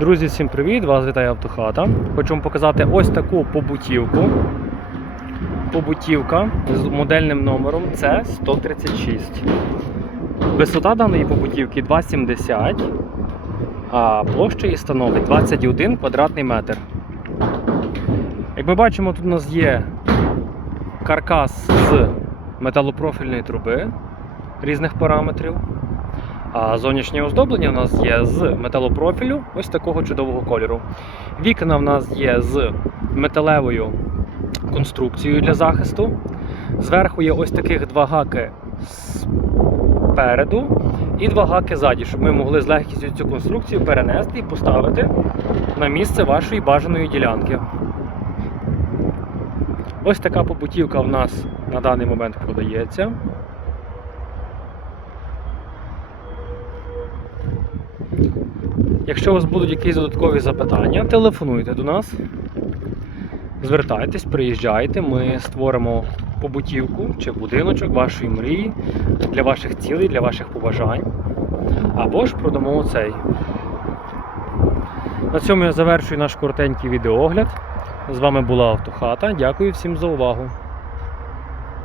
Друзі, всім привіт! Вас вітає Автохата. Хочу вам показати ось таку побутівку. Побутівка з модельним номером C136. Висота даної побутівки 2,70, а площа її становить 21 квадратний метр. Як ми бачимо, тут у нас є каркас з металопрофільної труби різних параметрів. А зовнішнє оздоблення в нас є з металопрофілю ось такого чудового кольору. Вікна в нас є з металевою конструкцією для захисту. Зверху є ось таких два гаки спереду і два гаки ззаді, щоб ми могли з легкістю цю конструкцію перенести і поставити на місце вашої бажаної ділянки. Ось така побутівка в нас на даний момент продається. Якщо у вас будуть якісь додаткові запитання, телефонуйте до нас, звертайтесь, приїжджайте, ми створимо побутівку чи будиночок вашої мрії для ваших цілей, для ваших побажань. Або ж продамо цей. На цьому я завершую наш коротенький відеоогляд. З вами була Автохата. Дякую всім за увагу.